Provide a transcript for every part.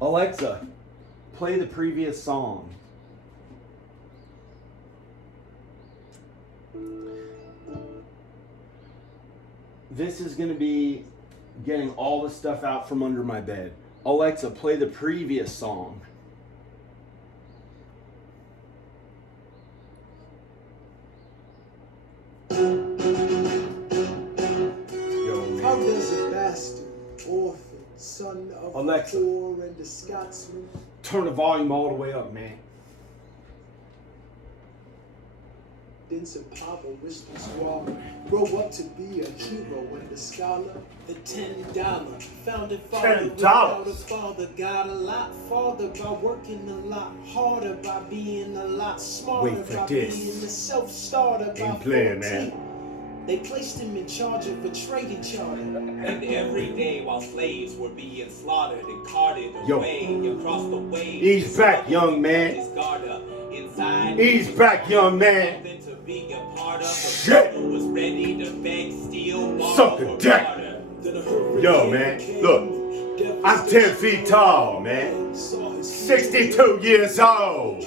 Alexa, play the previous song. This is going to be getting all the stuff out from under my bed. Alexa, play the previous song. How does a bastard, orphan, son of Alexa, a poor and a Scotsman, turn the volume all the way up, man. then some Papa Whistle Squaw, grow up to be a hero and a scholar? The $10 founded father without a father got a lot farther by working a lot harder, by being a lot smarter, by being a self-starter. By playing, man. They placed him in charge of a trading charter. And every day while slaves were being slaughtered and carted away across the way. Ease back, young man. Ease back, young man. Shit. Was ready to beg, steal, suck a dick. Yo, man, look. I'm 10 feet tall, man. 62 years old.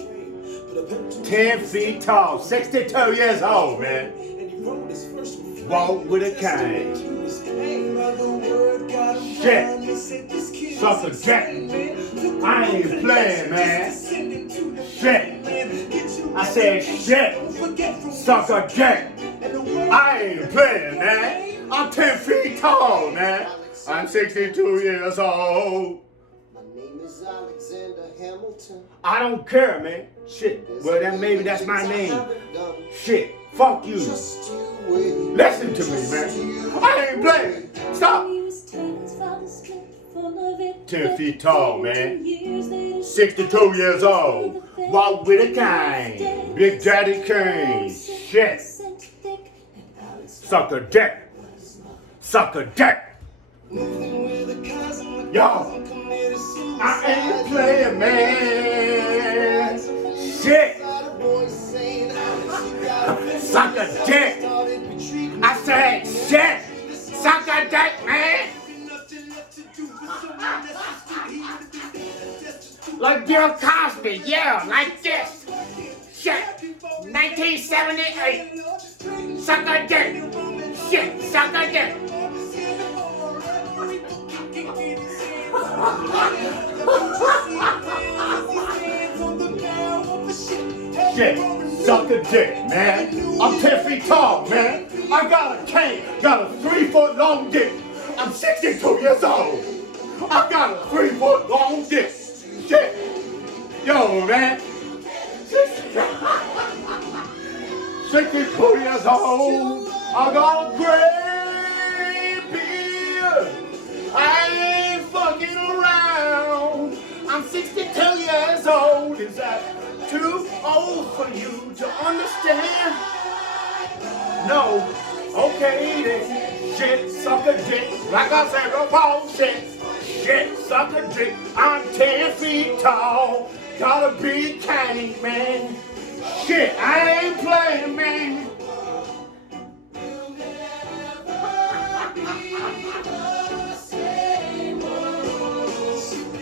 10 feet tall. 62 years old, man. Walk with a cane. Shit. Suck a dick. I ain't playing, man. Shit. I said shit. Suck a dick. I ain't playing, man. I'm 10 feet tall, man. I'm 62 years old. My name is Alexander Hamilton. I don't care, man. Shit. Well, then maybe that's my name. Shit. Fuck you. Listen to me, man. I ain't playing. Stop. 10 feet tall, man. 62 years old. Walk with a cane. Big Daddy Kane. Shit. Suck a dick. Suck a dick. Yo. I ain't playing, man. Shit. Suck a dick. I said shit. Suck a dick, man. Like Bill Cosby, yeah, like this. Shit. 1978. Suck a dick. Shit, suck a dick. Shit, suck a dick, man. I'm 10 feet tall, man. I got a cane, got a 3-foot long dick. I'm 62 years old. I got a 3-foot long dick. Shit. Yo, man. 62 years old. I got a gray beard. I ain't fucking around. I'm 62 years old. Is that too old for you to understand? No. Okay then. Shit, suck a dick. Like I said, no shit. Shit, suck a dick. I'm 10 feet tall. Gotta be cane, man. Shit, I ain't playing, man.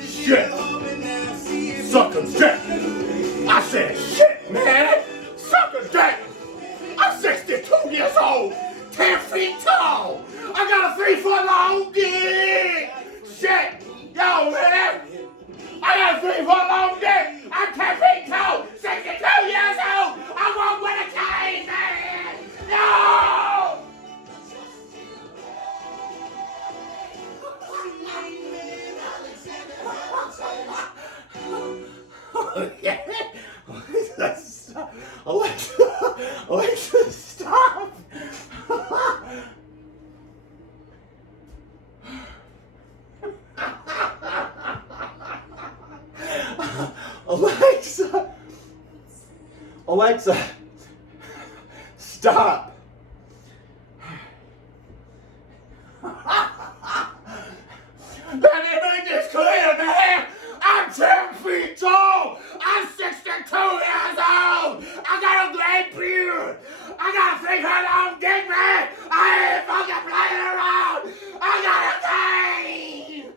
Shit. Suck a dick. I said shit, man. Suck a dick. I'm 62 years old. 10 feet tall. I got a 3-foot long dick. Shit. Yo, man. I got a 3-foot long dick. I'm 10 feet tall. 62 years old. I walk with a cane, man. No. Alexa, stop. Alexa, stop. Let me make this clear, man. I'm 10 feet tall. I'm 62 years old. I got a gray beard. I got a 3-foot long dick, man. I ain't fucking playing around. I got a cane.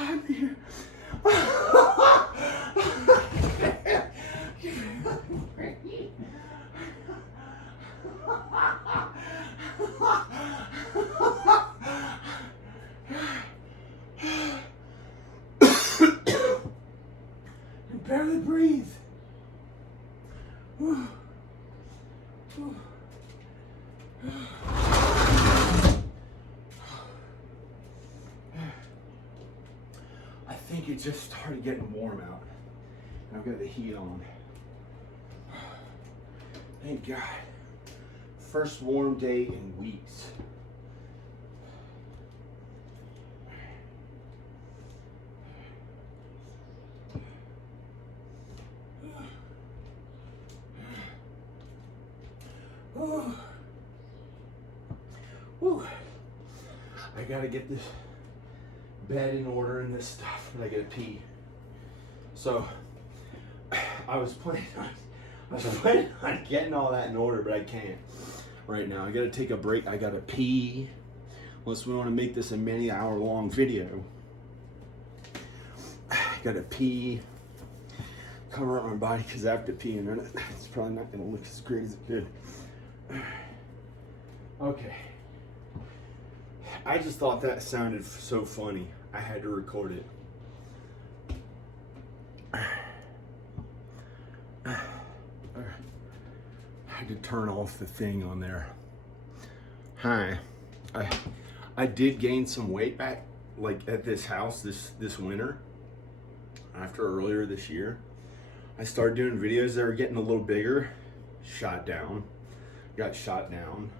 I'm here. You barely breathe. I think it just started getting warm out. And I've got the heat on. Thank God. First warm day in weeks. Whew. I gotta get this bed in order and this stuff, but I gotta pee. So I was planning on getting all that in order, but I can't right now. I gotta take a break. I gotta pee. Unless we want to make this a many hour long video. I gotta pee. Cover up my body because I have to pee, and it's probably not gonna look as great as it did. Okay. I just thought that sounded so funny. I had to record it. I had to turn off the thing on there. Hi. I did gain some weight back, like at this house this winter. After earlier this year, I started doing videos that were getting a little bigger. Got shot down.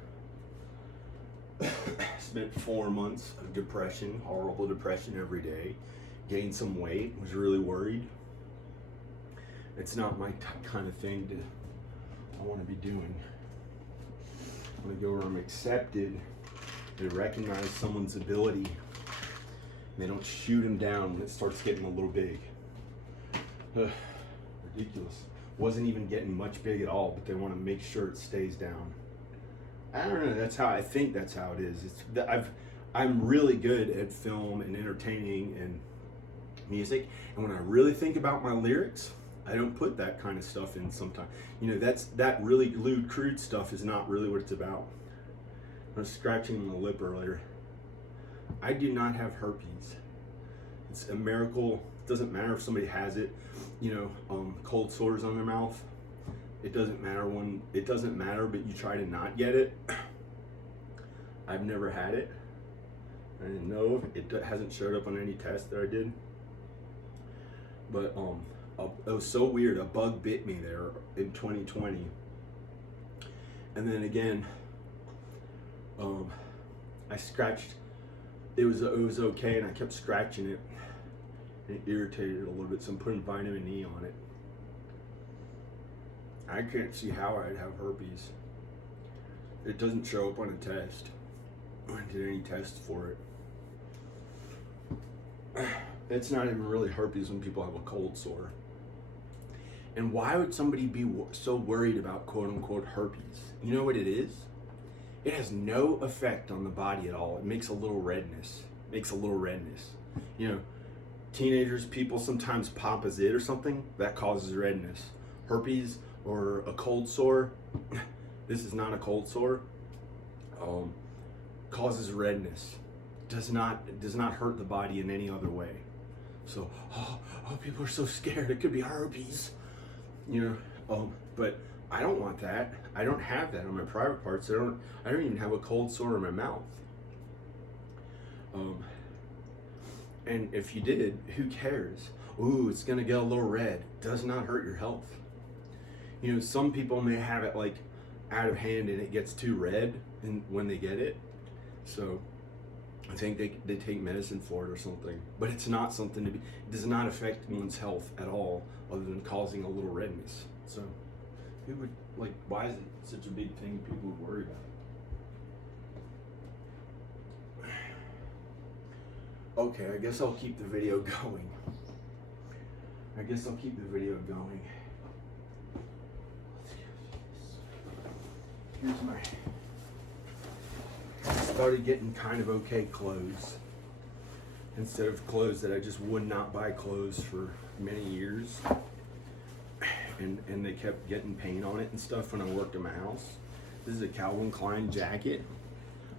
Spent 4 months of depression, horrible depression every day. Gained some weight, was really worried. It's not my kind of thing I want to be doing. I want to go where I'm accepted. They recognize someone's ability. And they don't shoot him down when it starts getting a little big. Ridiculous. Wasn't even getting much big at all, but they want to make sure it stays down. I don't know. That's how I think. That's how it is. I'm really good at film and entertaining and music, and when I really think about my lyrics, I don't put that kind of stuff in. Sometimes, that really glued, crude stuff is not really what it's about. I was scratching my lip earlier. I do not have herpes. It's a miracle. It doesn't matter if somebody has it. Cold sores on their mouth. It doesn't matter but you try to not get it. I've never had it. I didn't know it hasn't showed up on any test that I did. But it was so weird. A bug bit me there in 2020. And then again, I scratched. It was okay, and I kept scratching it. And it irritated it a little bit, so I'm putting vitamin E on it. I can't see how I'd have herpes. It doesn't show up on a test. I did any tests for it. It's not even really herpes when people have a cold sore. And why would somebody be so worried about quote-unquote herpes? You know what it is? It has no effect on the body at all. It makes a little redness. Teenagers, people sometimes pop a zit or something. That causes redness. Herpes or a cold sore, this is not a cold sore, causes redness. Does not hurt the body in any other way. So, people are so scared. It could be herpes. But I don't want that. I don't have that on my private parts. I don't even have a cold sore in my mouth. And if you did, who cares? Ooh, it's gonna get a little red. Does not hurt your health. Some people may have it like out of hand and it gets too red when they get it. So I think they take medicine for it or something. But it's not something it does not affect one's health at all, other than causing a little redness. So who would, why is it such a big thing people would worry about? Okay, I guess I'll keep the video going. Here's my, started getting kind of okay clothes. instead of clothes that I just would not buy clothes for many years. And they kept getting paint on it and stuff when I worked in my house. This is a Calvin Klein jacket.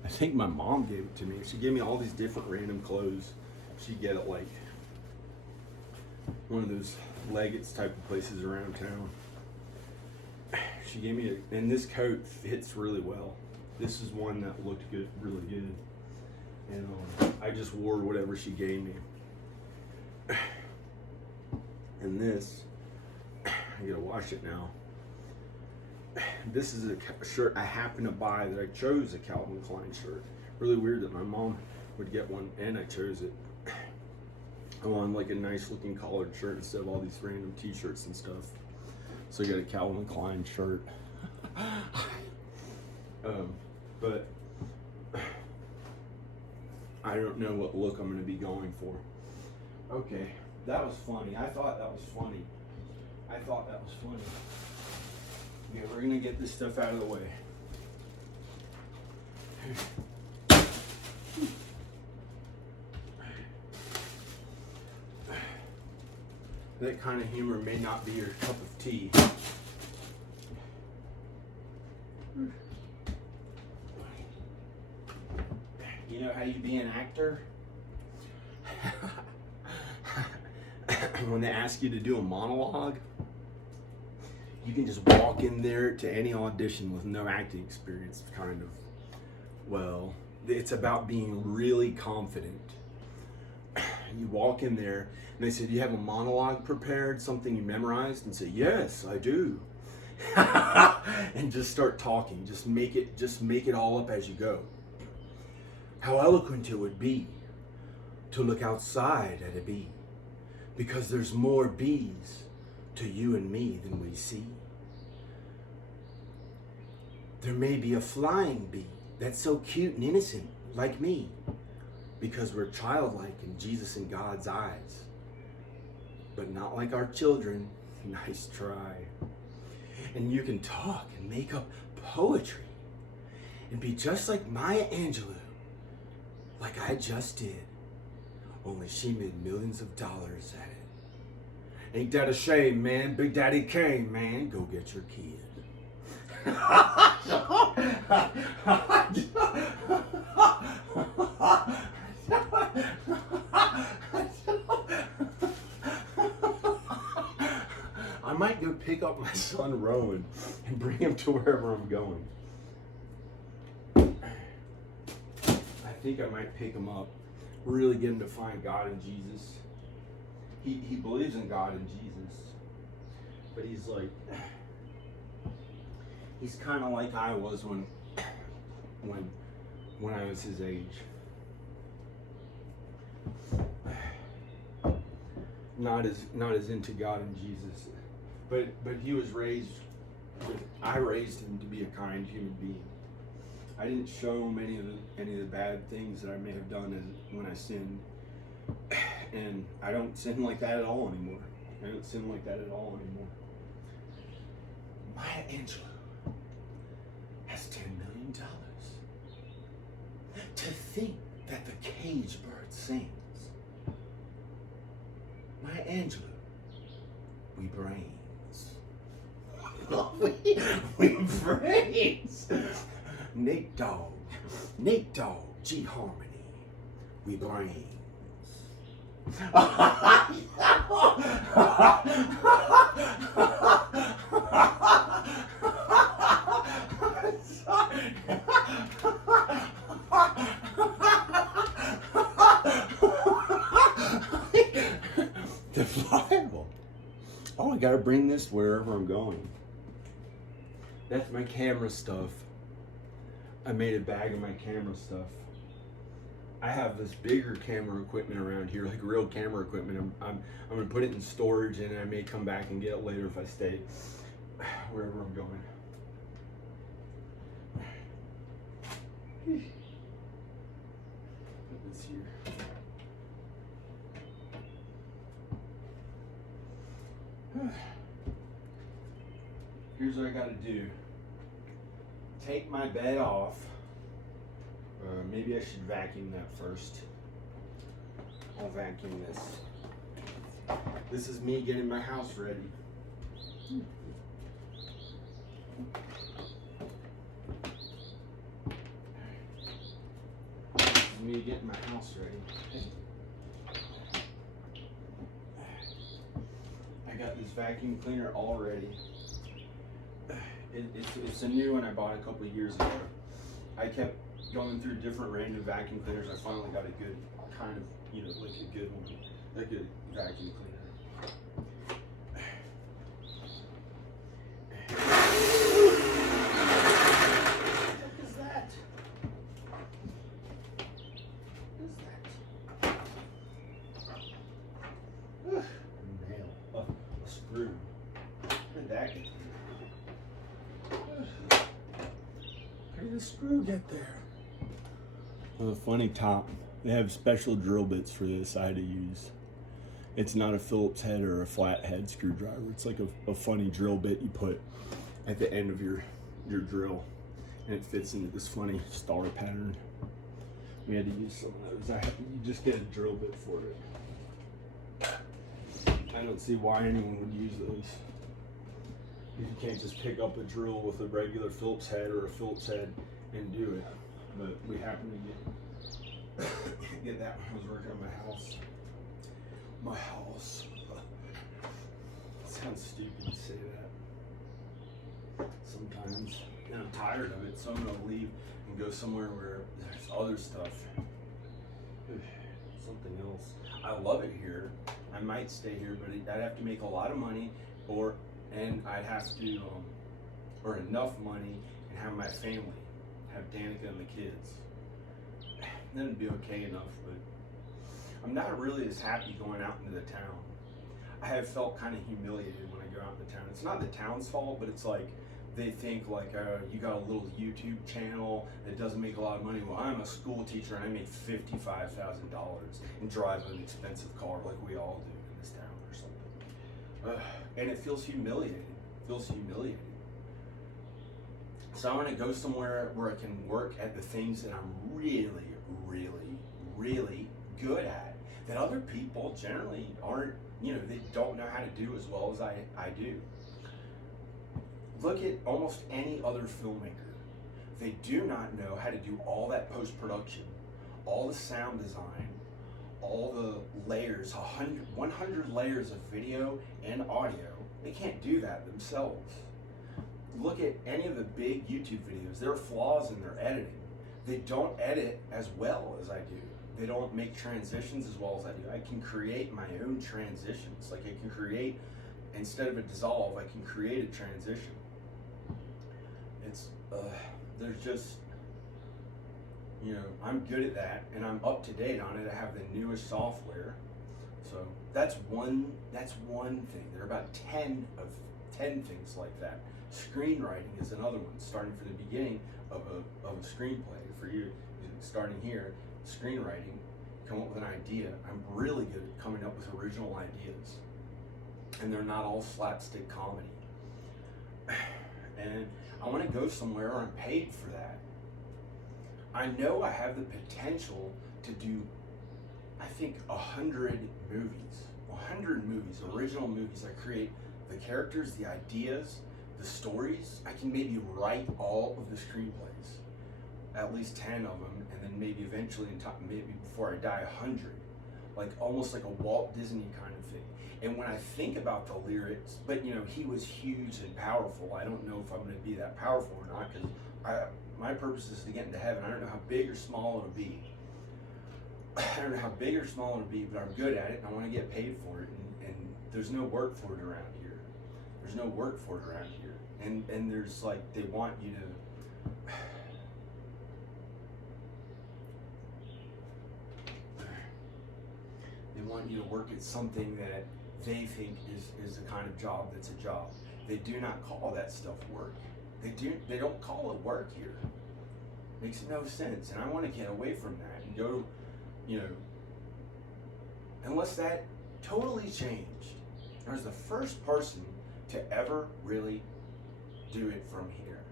I think my mom gave it to me. She gave me all these different random clothes. She'd get it like one of those Leggett's type of places around town. She gave me and this coat fits really well. This is one that looked good, really good. And I just wore whatever she gave me. And this, I gotta wash it now. This is a shirt I happened to buy that I chose a Calvin Klein shirt. Really weird that my mom would get one and I chose it. I wanted like a nice looking collared shirt instead of all these random t-shirts and stuff. So I got a Calvin Klein shirt. But I don't know what look I'm gonna be going for. Okay, that was funny. I thought that was funny. Okay, we're gonna get this stuff out of the way. That kind of humor may not be your cup of tea. You know how you be an actor? When they ask you to do a monologue, you can just walk in there to any audition with no acting experience, kind of. Well, it's about being really confident. You walk in there and they say, do you have a monologue prepared, something you memorized? And say, yes, I do. And just start talking. Just make it all up as you go. How eloquent it would be to look outside at a bee, because there's more bees to you and me than we see. There may be a flying bee that's so cute and innocent like me, because we're childlike in Jesus and God's eyes, but not like our children. Nice try. And you can talk and make up poetry and be just like Maya Angelou, like I just did, only she made millions of dollars at it. Ain't that a shame, man? Big Daddy Kane, man. Go get your kid. I might go pick up my son Rowan and bring him to wherever I'm going. I think I might pick him up, really get him to find God and Jesus. He believes in God and Jesus, but he's like, he's kind of like I was when I was his age. Not as into God and Jesus, but he was raised. I raised him to be a kind human being. I didn't show him any of the bad things that I may have done when I sinned, and I don't sin like that at all anymore. Maya Angelou has $10 million. To think that the cage bird sings. Maya Angelou, we brains. we brains. Nate Dogg, G Harmony, we brains. The Bible. Oh, I gotta bring this wherever I'm going. That's my camera stuff. I made a bag of my camera stuff. I have this bigger camera equipment around here, like real camera equipment. I'm gonna put it in storage, and I may come back and get it later if I stay wherever I'm going. Put this here. Here's what I gotta do. Take my bed off. Maybe I should vacuum that first. I'll vacuum this. This is me getting my house ready. This is me getting my house ready. I got this vacuum cleaner all ready. It's a new one I bought a couple of years ago. I kept going through different random vacuum cleaners. I finally got a good kind of, you know, like a good one, a good vacuum cleaner. What is that? What is that? A nail, a screw. Where did that get? How did the screw get there? With a funny top. They have special drill bits for this I had to use. It's not a Phillips head or a flat head screwdriver. It's like a funny drill bit you put at the end of your drill. And it fits into this funny star pattern. We had to use some of those. You just get a drill bit for it. I don't see why anyone would use those. You can't just pick up a drill with a regular Phillips head or a Phillips head and do it. But we happened to get that when I was working on my house. My house. It sounds stupid to say that sometimes. And I'm tired of it, so I'm gonna leave and go somewhere where there's other stuff. Something else. I love it here. I might stay here, but I'd have to make a lot of money, and I'd have to earn enough money and have my family, have Danica and the kids. Then it'd be okay enough, but I'm not really as happy going out into the town. I have felt kind of humiliated when I go out into town. It's not the town's fault, but it's like they think like, you got a little YouTube channel that doesn't make a lot of money. Well, I'm a school teacher and I make $55,000 and drive an expensive car like we all do in this town or something. And it feels humiliating. So I want to go somewhere where I can work at the things that I'm really, really, really good at, that other people generally aren't, you know, they don't know how to do as well as I do. Look at almost any other filmmaker. They do not know how to do all that post-production, all the sound design, all the layers, 100 layers of video and audio. They can't do that themselves. Look at any of the big YouTube videos. There are flaws in their editing. They don't edit as well as I do. They don't make transitions as well as I do. I can create my own transitions. Like I can create, instead of a dissolve, I can create a transition. It's, there's just, you know, I'm good at that and I'm up to date on it. I have the newest software. So that's one thing. There are about 10 things like that. Screenwriting is another one, starting from the beginning of a screenplay. For you, starting here, screenwriting, come up with an idea. I'm really good at coming up with original ideas. And they're not all slapstick comedy. And I want to go somewhere where I'm paid for that. I know I have the potential to do, I think, 100 movies, original movies. I create the characters, the ideas, the stories. I can maybe write all of the screenplays, at least 10 of them, and then maybe eventually, maybe before I die, 100. Like almost like a Walt Disney kind of thing. And when I think about the lyrics, but you know, he was huge and powerful. I don't know if I'm going to be that powerful or not, because my purpose is to get into heaven. I don't know how big or small it'll be. But I'm good at it, and I want to get paid for it. And there's no work for it around here. And there's like, they want you to. They want you to work at something that they think is the kind of job that's a job. They do not call that stuff work. They don't call it work here. Makes no sense. And I want to get away from that and go, you know, unless that totally changed. I was the first person to ever really do it from here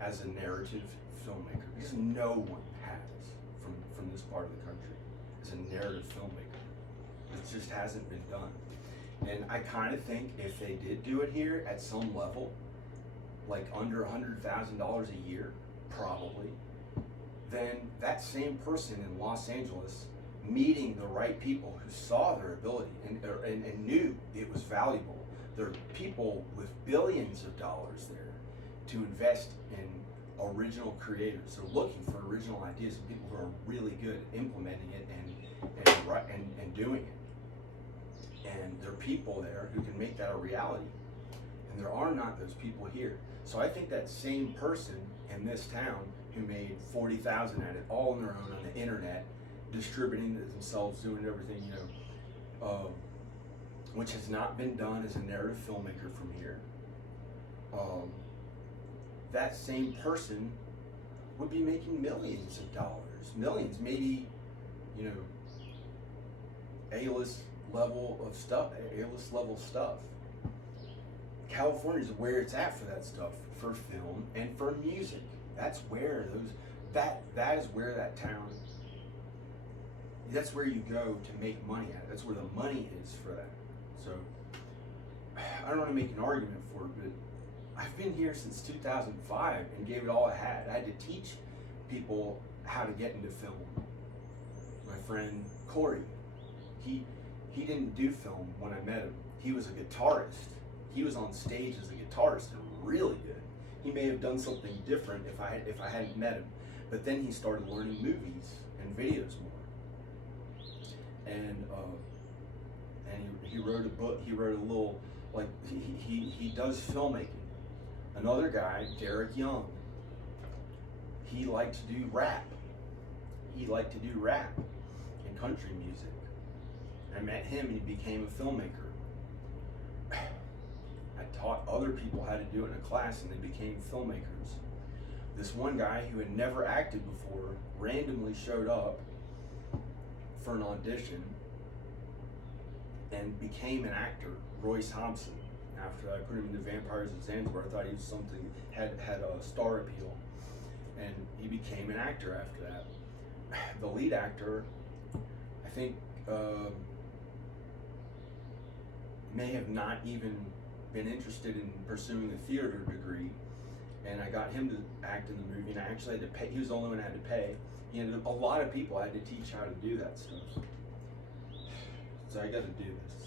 as a narrative filmmaker, because no one has from this part of the country as a narrative filmmaker. It just hasn't been done. And I kind of think if they did do it here at some level, like under $100,000 a year, probably, then that same person in Los Angeles meeting the right people who saw their ability and knew it was valuable. There are people with billions of dollars there to invest in original creators. They're looking for original ideas and people who are really good at implementing it and doing it. And there are people there who can make that a reality. And there are not those people here. So I think that same person in this town who made $40,000 at it all on their own on the internet, distributing it themselves, doing everything, which has not been done as a narrative filmmaker from here. That same person would be making millions of dollars, millions, maybe, A-list level stuff. California is where it's at for that stuff, for film and for music. That's where that is where that town, that's where you go to make money at. That's where the money is for that. So I don't want to make an argument for it, but I've been here since 2005 and gave it all I had. I had to teach people how to get into film. My friend Corey, he didn't do film when I met him. He was a guitarist. He was on stage as a guitarist and really good. He may have done something different if I hadn't met him. But then he started learning movies and videos more. And he wrote a book. He wrote a little, like, he does filmmaking. Another guy, Derek Young, he liked to do rap. He liked to do rap and country music. I met him and he became a filmmaker. I taught other people how to do it in a class and they became filmmakers. This one guy who had never acted before randomly showed up for an audition and became an actor, Royce Thompson. After I put him into Vampires of Zanzibar, I thought he was something, had a star appeal. And he became an actor after that. The lead actor, I think, may have not even been interested in pursuing a theater degree, and I got him to act in the movie, and I actually had to pay. He was the only one I had to pay. A lot of people I had to teach how to do that stuff. So I got to do this.